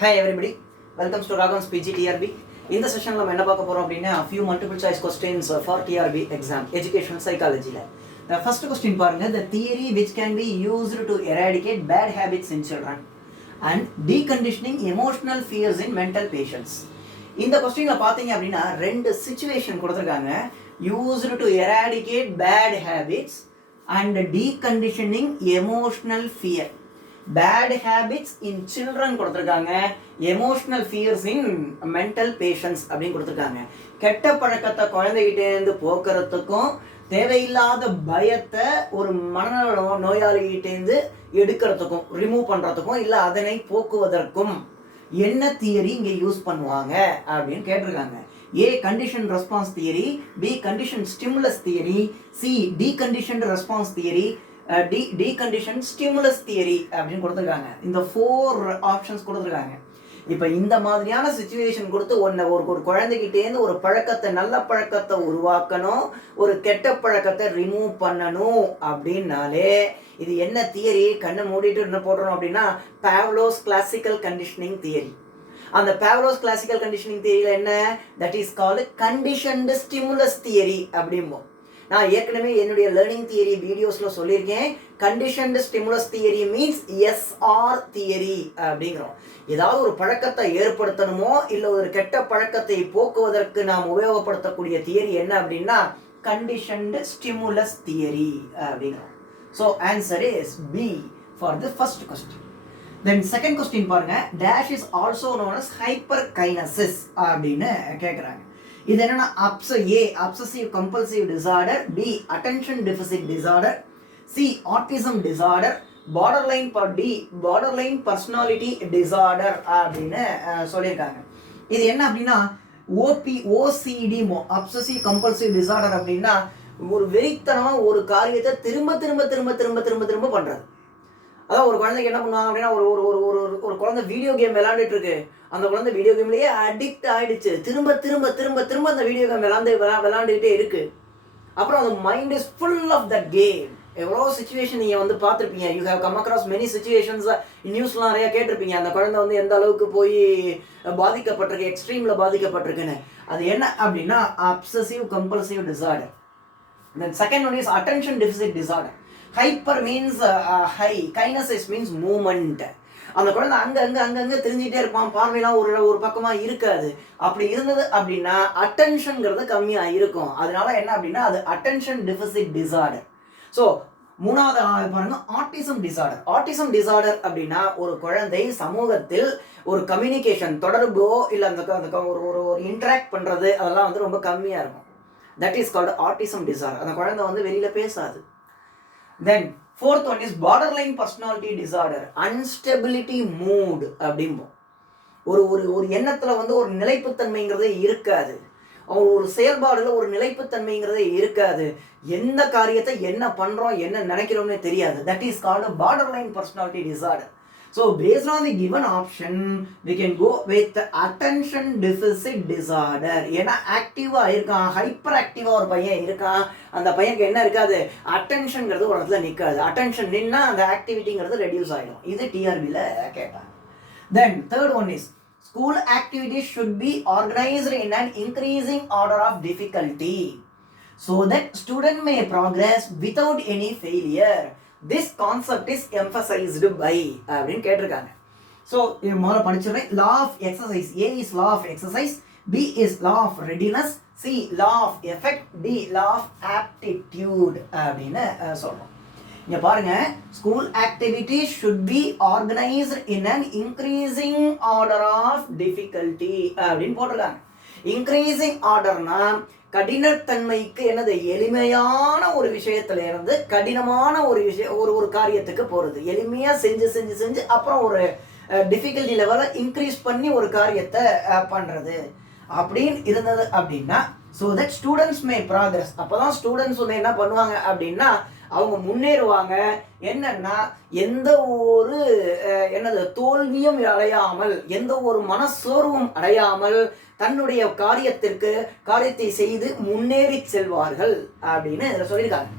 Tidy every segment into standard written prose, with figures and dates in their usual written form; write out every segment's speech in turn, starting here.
Hi everybody, welcome to Ragham's PG TRB. In the session, we will talk about a few multiple choice questions for TRB exam, educational psychology. The first question is the theory which can be used to eradicate bad habits in children and deconditioning emotional fears in mental patients. In the question, we have two situations used to eradicate bad habits and deconditioning emotional fear. Bad habits in children கொடுத்திருக்காங்க, emotional fears in mental patients அப்படின்னு கொடுத்திருக்காங்க. கெட்ட பழக்கத்தை குழந்தைகிட்டே இருந்து போக்குறதுக்கும் தேவையில்லாத பயத்தை ஒரு மனநல நோயாளிகிட்டே இருந்து எடுக்கிறதுக்கும் ரிமூவ் பண்றதுக்கும் இல்ல அதனை போக்குவதற்கும் என்ன தியரி இங்க யூஸ் பண்ணுவாங்க அப்படின்னு கேட்டிருக்காங்க. A conditioned response theory, B conditioned stimulus theory, C deconditioned response theory, deconditioned stimulus theory அப்படின்னு கொடுத்துருக்காங்க. இந்த 4 ஆப்ஷன்ஸ் கொடுத்துருக்காங்க. இப்போ இந்த மாதிரியான சிச்சுவேஷன் கொடுத்து ஒரு குழந்தைகிட்டேருந்து ஒரு பழக்கத்தை நல்ல பழக்கத்தை உருவாக்கணும், ஒரு கெட்ட பழக்கத்தை ரிமூவ் பண்ணணும் அப்படின்னாலே இது என்ன தியரி? கண்ணை மூடிட்டு என்ன போடுறோம் அப்படின்னா பாவ்லோஸ் கிளாசிக்கல் கண்டிஷனிங் தியரி. அந்த பாவ்லோஸ் கிளாசிக்கல் கண்டிஷனிங் தியரியில் என்ன? That is called conditioned stimulus theory அப்படிம்போம். நான் ஏற்கனவே என்னுடைய லேர்னிங் தியரி வீடியோஸில் சொல்லியிருக்கேன். Conditioned stimulus theory means SR theory அப்படிங்கிறோம். ஏதாவது ஒரு பழக்கத்தை ஏற்படுத்தணுமோ இல்லை ஒரு கெட்ட பழக்கத்தை போக்குவதற்கு நாம் உபயோகப்படுத்தக்கூடிய தியரி என்ன அப்படின்னா கண்டிஷன்டு ஸ்டிமுலஸ் தியரி அப்படிங்கிறோம். So answer is B for the first question. Then second question பாருங்க. Dash is also known as hyperkinesis அப்படின்னு கேட்குறாங்க. இது என்னன்னா A obsessive compulsive disorder, B attention deficit disorder, C autism disorder, borderline personality disorder அப்படின்னு சொல்லியிருக்காங்க. இது என்ன அப்படின்னா OCD obsessive compulsive disorder அப்படின்னா ஒரு வெறித்தனமா ஒரு காரியத்தை திரும்ப திரும்ப திரும்ப திரும்ப திரும்ப திரும்ப பண்றது. அதான் ஒரு குழந்தைக்கு என்ன பண்ணுவாங்க அப்படின்னா ஒரு குழந்தை வீடியோ கேம் விளையாண்டுட்டு இருக்கு. அந்த குழந்தை வீடியோ கேம்லேயே அடிக்ட் ஆகிடுச்சு. திரும்ப திரும்ப திரும்ப திரும்ப அந்த வீடியோ கேம் விளையாண்டுக்கிட்டே இருக்கு. அப்புறம் அந்த mind is full of that game. எவ்வளோ சுச்சுவேஷன் நீங்கள் பார்த்துருப்பீங்க. You have come across many situations. நியூஸ்லாம் நிறையா கேட்டிருப்பீங்க. அந்த குழந்தை எந்த அளவுக்கு போய் பாதிக்கப்பட்டிருக்கு, எக்ஸ்ட்ரீமில் பாதிக்கப்பட்டிருக்குன்னு. அது என்ன அப்படின்னா obsessive compulsive disorder. Then second one is attention deficit disorder. Hyper means high, kinesis means movement. அந்த குழந்தை அங்கங்கே தெரிஞ்சுட்டே இருப்பான். பார்வையெல்லாம் ஒரு பக்கமாக இருக்காது. அப்படி இருந்தது அப்படின்னா அட்டென்ஷன்ங்கிறது கம்மியாக இருக்கும். அதனால என்ன அப்படின்னா அது அட்டென்ஷன் டெஃபிசிட் டிசார்டர். ஸோ மூணாவது பாருங்க ஆட்டிசம் டிசார்டர். ஆட்டிசம் டிசார்டர் அப்படின்னா ஒரு குழந்தை சமூகத்தில் ஒரு கம்யூனிகேஷன் தொடர்போ இல்லை அந்த ஒரு இன்ட்ராக்ட் பண்ணுறது அதெல்லாம் ரொம்ப கம்மியாக இருக்கும். That is called autism disorder. அந்த குழந்தை வெளியில் பேசாது. Then fourth one is borderline personality disorder, unstability mood அப்படிம்போம். ஒரு எண்ணத்துல ஒரு நிலைப்புத்தன்மைங்கிறதே இருக்காது. ஒரு செயல்பாடுல ஒரு நிலைப்புத்தன்மைங்கிறதே இருக்காது. எந்த காரியத்தை என்ன பண்றோம் என்ன நினைக்கிறோம்னே தெரியாது. That is called a borderline personality disorder. So based on the given option we can go with attention deficit disorder. ஏன்னா ஆக்டிவா இருக்கான், ஹைப்பர் ஆக்டிவா ஒரு பையன் இருக்கான். அந்த பையனுக்கு என்ன இருக்காது, அட்டென்ஷன்ங்கிறது ஒரு இடத்துல நிற்காது. அட்டென்ஷன் நின்னா அந்த ஆக்டிவிட்டிங்கிறது ரெடியூஸ் ஆகிடும். இது டிஆர்பியில் கேட்டாங்க. Then third one is school activities should be organized in an increasing order of difficulty so that student may progress without any failure. This concept is emphasized by அப்படின்னு கேட்டிருக்காங்க. ஸோ இது முதல்ல படிச்சிடுறேன். law of exercise. A is law of exercise, B is law of readiness, C law of effect, D law of aptitude அப்படின்னு சொல்கிறோம். இங்கே பாருங்க, school activities should be organised in an increasing order of difficulty அப்படின்னு போட்டிருக்காங்க. Increasing ஆர்டர்னா கடினத்தன்மைக்கு என்னது, எளிமையான ஒரு விஷயத்துல இருந்து கடினமான ஒரு காரியத்துக்கு போறது. எளிமையா செஞ்சு செஞ்சு செஞ்சு அப்புறம் ஒரு டிஃபிகல்ட்டி லெவலை இன்க்ரீஸ் பண்ணி ஒரு காரியத்தை பண்றது அப்படின்னு இருந்தது அப்படின்னா so that students may progress. அப்போதான் ஸ்டூடெண்ட்ஸ் என்ன பண்ணுவாங்க அப்படின்னா அவங்க முன்னேறுவாங்க. என்னன்னா எந்த ஒரு தோல்வியும் அடையாமல், எந்த ஒரு மனசோர்வும் அடையாமல் தன்னுடைய காரியத்தை செய்து முன்னேறி செல்வார்கள் அப்படின்னு இதில் சொல்லியிருக்காங்க.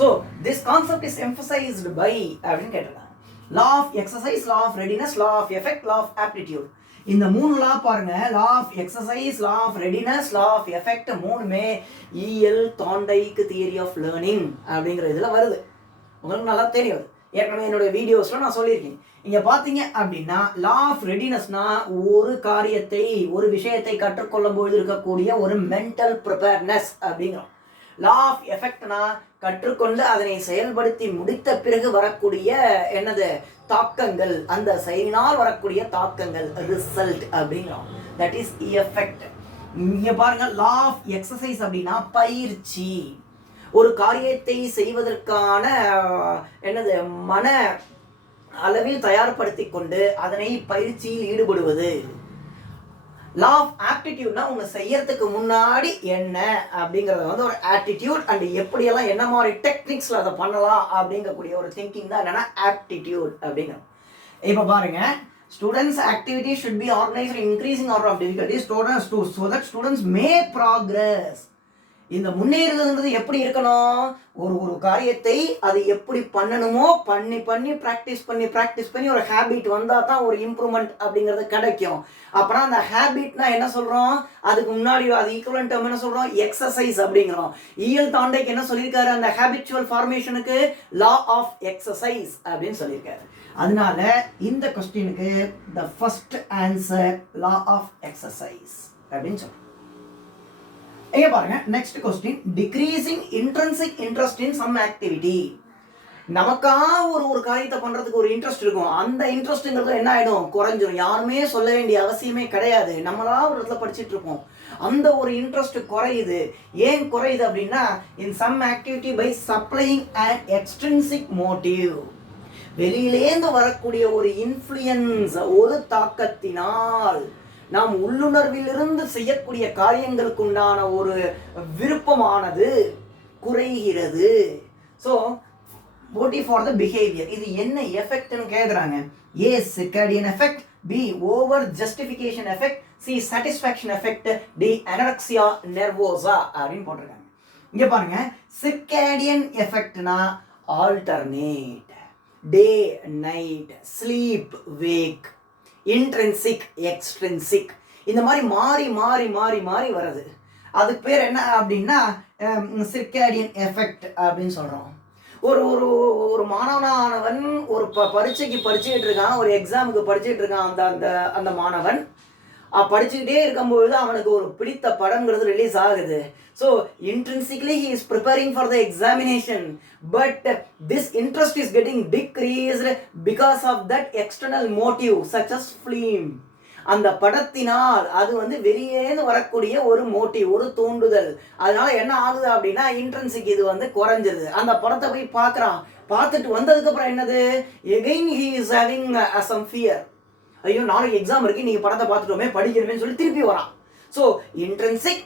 So this concept is emphasized by அப்படின்னு கேட்டிருக்காங்க. Law of exercise, law of readiness, law of effect, law of aptitude. இந்த 3 லா பாருங்க, law of exercise, law of readiness, law of effect, மூணுமே இஎல் தாண்டைக்கு தியரி ஆஃப் லேர்னிங் அப்படிங்கிற இதில் வருது. உங்களுக்கு நல்லா தெரியும், ஏற்கனவே என்னோட வீடியோஸில் நான் சொல்லியிருக்கேன். இங்கே பார்த்தீங்க அப்படின்னா லா ஆஃப் ரெடினஸ்னா ஒரு காரியத்தை, ஒரு விஷயத்தை கற்றுக்கொள்ளும் போது இருக்கக்கூடிய ஒரு மென்டல் ப்ரிப்பேர்னஸ் அப்படிங்கிறோம். லா ஆஃப் எஃபெக்ட்னா கற்றுக்கொண்டு அதனை செயல்படுத்தி முடித்த பிறகு வரக்கூடிய என்னது தாக்கங்கள், அந்த செயலினால் வரக்கூடிய தாக்கங்கள், ரிசல்ட் அப்படிங்கிறோம். That is effect. இங்கே பாருங்க, லா ஆஃப் எக்ஸசைஸ் அப்படின்னா பயிற்சி. ஒரு காரியத்தை செய்வதற்கான என்னது மன அளவில் தயார்படுத்தி கொண்டு அதனை பயிற்சியில் ஈடுபடுவது. லா ஆஃப் ஆப்டிடியூட்னா ஒன்று செய்யறதுக்கு முன்னாடி என்ன அப்படிங்கிறத வந்து ஒரு ஆட்டிடியூட் அண்ட் எப்படியெல்லாம் என்ன மாதிரி டெக்னிக்ஸில் அதை பண்ணலாம் அப்படிங்கக்கூடிய ஒரு திங்கிங் தான் என்னன்னா ஆப்டிடியூட் அப்படிங்கிறோம். இப்போ பாருங்க, students activity should be organised increasing order of difficulty students to so that students may progress. இந்த முன்னேறுதல்ன்றது எப்படி இருக்கணும், ஒரு காரியத்தை அது எப்படி பண்ணணுமோ பண்ணி ப்ராக்டிஸ் பண்ணி ஒரு ஹேபிட் வந்தால் தான் ஒரு இம்ப்ரூவ்மெண்ட் அப்படிங்கிறது கிடைக்கும். அப்புறம் அந்த ஹேபிட்னா என்ன சொல்கிறோம், அதுக்கு முன்னாடி அது ஈக்குவலன்ட் டேர்ம் என்ன சொல்கிறோம், எக்ஸசைஸ் அப்படிங்கிறோம். இஎல் தாண்டைக்கு என்ன சொல்லியிருக்காரு, அந்த ஹேபிச்சுவல் ஃபார்மேஷனுக்கு லா ஆஃப் எக்ஸசைஸ் அப்படின்னு சொல்லியிருக்காரு. அதனால இந்த கொஸ்டினுக்கு the first answer law of exercise அப்படின்னு சொல்றோம். இங்க பாருங்க, next question, decreasing intrinsic interest in some activity. நமக்கா ஒரு காரியத்தை பண்றதுக்கு ஒரு இன்ட்ரெஸ்ட் இருக்கும், அந்த இன்ட்ரெஸ்ட்ங்கிறது என்ன ஆயிடும், குறைஞ்சிரும். யாருமே சொல்ல வேண்டிய அவசியமே கிடையாது, நம்மளா ஒரு இடத்துல படிச்சுட்டு இருப்போம், அந்த ஒரு இன்ட்ரெஸ்ட் குறையுது. ஏன் குறையுது அப்படின்னா, in some activity by supplying an extrinsic motive. வெளியிலேந்து வரக்கூடிய ஒரு இன்ஃப்ளூயன்ஸ், ஒரு தாக்கத்தினால் நாம் உள்ளுணர்விலிருந்து செய்யக்கூடிய காரியங்களுக்கு உண்டான ஒரு விருப்பமானது குறைகிறது. So motive for the behaviour. இது என்ன எஃபெக்ட்னு கேட்குறாங்க. A circadian effect, B over justification effect, C satisfaction effect, D anorexia nervosa அப்படின்னு போட்டிருக்காங்க. இங்கே பாருங்க, சிர்காடியன் எஃபெக்ட்னா alternate, day night, sleep wake, intrinsic extrinsic, இந்த மாதிரி மாறி மாறி மாறி மாறி வருது. அதுக்கு பேர் என்ன அப்படின்னா சிர்காடியன் எஃபெக்ட் அப்படின்னு சொல்கிறோம். ஒரு ஒரு ஒரு மாணவனானவன் ஒரு பரீட்சைக்கு படிச்சுக்கிட்டு இருக்கான், ஒரு எக்ஸாமுக்கு படிச்சுட்டு இருக்கான். அந்த அந்த அந்த மாணவன் படிச்சுக்கிட்டே இருக்கும்பொழுது அவனுக்கு ஒரு பிடித்த படம்ங்கிறது ரிலீஸ் ஆகுது. So intrinsically he is preparing for the examination, but this interest is getting decreased because of that external motive such as film. அந்த படத்தினால் அது வந்து வெளியேந்து வரக்கூடிய ஒரு மோட்டிவ், ஒரு தூண்டுதல். அதனால என்ன ஆகுது அப்படின்னா இன்ட்ரின்சிக் இது வந்து குறைஞ்சது. அந்த படத்தை போய் பார்க்குறான், பார்த்துட்டு வந்ததுக்கப்புறம் என்னது, again he is having some fear. ஐயோ நாளைக்கு எக்ஸாம் இருக்கு, நீங்கள் படத்தை பார்த்துட்டோமே படிக்கிறோமேன்னு சொல்லி திருப்பி வரான். ஸோ இன்ட்ரின்சிக்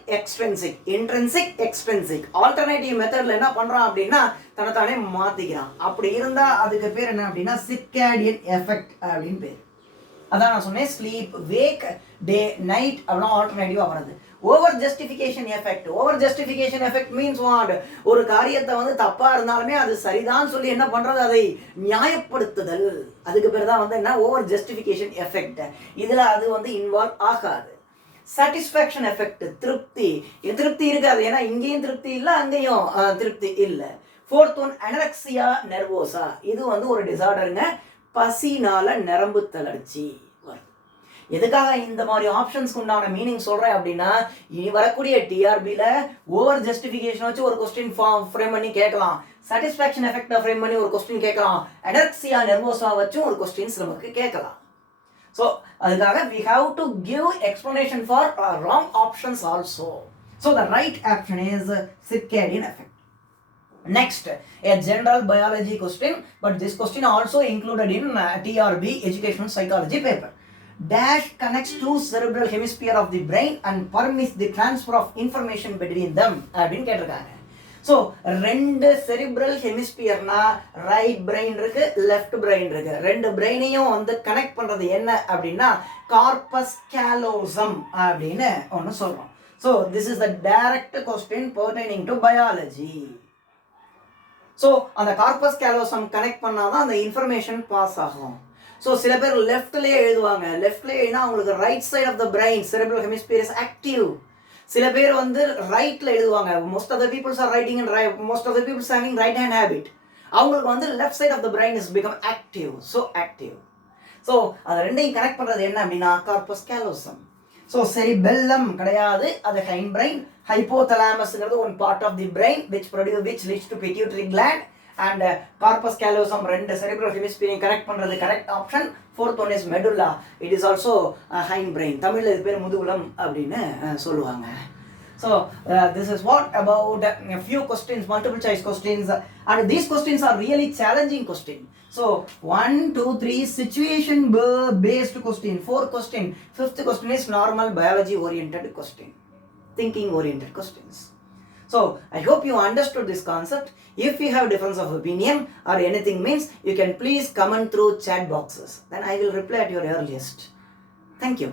எக்ஸ்ட்ரின்சிக் ஆல்டர்னேட்டிவ் மெத்தடில் என்ன பண்ணுறான் அப்படின்னா தன்னைத்தானே மாற்றிக்கிறான். அப்படி இருந்தால் அதுக்கு பேர் என்ன அப்படின்னா சிர்காடியன் எஃபெக்ட் அப்படின்னு பேர். அதான் நான் சொன்னேன், ஸ்லீப் வேக் டே நைட் அப்படின்னா ஆல்டர்னேட்டிவாக வருது. Over justification effect means what, ஒரு காரியத்தை வந்து தப்பாக இருந்தாலுமே அது சரிதான் சொல்லி என்ன பண்ணுறது, அதை நியாயப்படுத்துதல். அதுக்கு பேர் தான் வந்து என்ன, ஓவர் ஜஸ்டிஃபிகேஷன் எஃபெக்ட். இதில் அது வந்து இன்வால்வ் ஆகாது. சாட்டிஸ்ஃபேக்ஷன் எஃபெக்ட், திருப்தி இருக்காது, ஏன்னா இங்கேயும் திருப்தி இல்லை அங்கேயும் திருப்தி இல்லை. ஃபோர்த் ஒன் அனரெக்சியா நெர்வோசா, இது வந்து ஒரு டிசார்டருங்க, பசினால நரம்பு தளர்ச்சி வருது. எதுக்காக இந்த மாதிரி ஆப்ஷன்ஸ்க்கு உண்டான மீனிங் சொல்கிறேன் அப்படின்னா, இனி வரக்கூடிய டிஆர்பியில் ஓவர் ஜஸ்டிஃபிகேஷன் வச்சு ஒரு கொஸ்டின் ஃப்ரேம் பண்ணி கேட்கலாம், சாட்டிஸ்ஃபேக்ஷன் எஃபெக்டை ஃப்ரேம் பண்ணி ஒரு கொஸ்டின் கேட்கலாம், அனரெக்சியா நெர்வோசா வச்சும் ஒரு கொஸ்டின்ஸ் நமக்கு கேட்கலாம். So அதுக்காக we have to give explanation for wrong options also. So the right option is circadian effect. Next, a general biology question, but this question also included in TRB educational psychology paper. Dash connects two cerebral hemisphere of the brain and permits the transfer of information between them அப்படின்னு கேட்டிருக்காங்க. So ரெண்டு cerebral ஹெமிஸ்பியர்னா right brain இருக்கு, left brain இருக்கு. ரெண்டு பிரெயினையும் வந்து connect பண்றது என்ன அப்படின்னா கார்பஸ் காலோசம் அப்படின்னு ஒன்று சொல்றோம். So this is the direct question pertaining to biology. So அந்த கார்பஸ் கேலோசம் கனெக்ட் பண்ணால் தான் அந்த இன்ஃபர்மேஷன் பாஸ் ஆகும். ஸோ சில பேர் லெஃப்ட்லேயே எழுதுவாங்க. லெஃப்ட்லேயே எழுதினா அவங்களுக்கு right side of the brain cerebral hemisphere is active. சில பேர் வந்து ரைட்டில் எழுதுவாங்க. Most of the peoples are writing and most of the peoples having right hand habit. அவங்களுக்கு வந்து left side of the brain is become active. So active. So அதை ரெண்டையும் connect பண்ணுறது என்ன அப்படின்னா கார்பஸ் கேலோசம். ஸோ செரிபெல்லம் கிடையாது, அது ஹைண்ட் பிரெயின். ஹைப்போதலாமஸ்ங்கிறது one part of the brain which leads to pituitary gland. And corpus callosum ரெண்டு செரிப்ரல் ஹெமிஸ்பியரையும் கனெக்ட் பண்ணுறது correct option. Fourth one is medulla. It is also hind brain. தமிழில் இது பேர் முதுகுலம் அப்படின்னு சொல்லுவாங்க. So this is what about a few questions, multiple choice questions, and these questions are really challenging questions. So 1, 2, 3 situation based question, 4 question, 5th question is normal biology oriented question, thinking oriented questions. So I hope you understood this concept. If you have difference of opinion or anything means, you can please comment through chat boxes, then I will reply at your earliest. Thank you.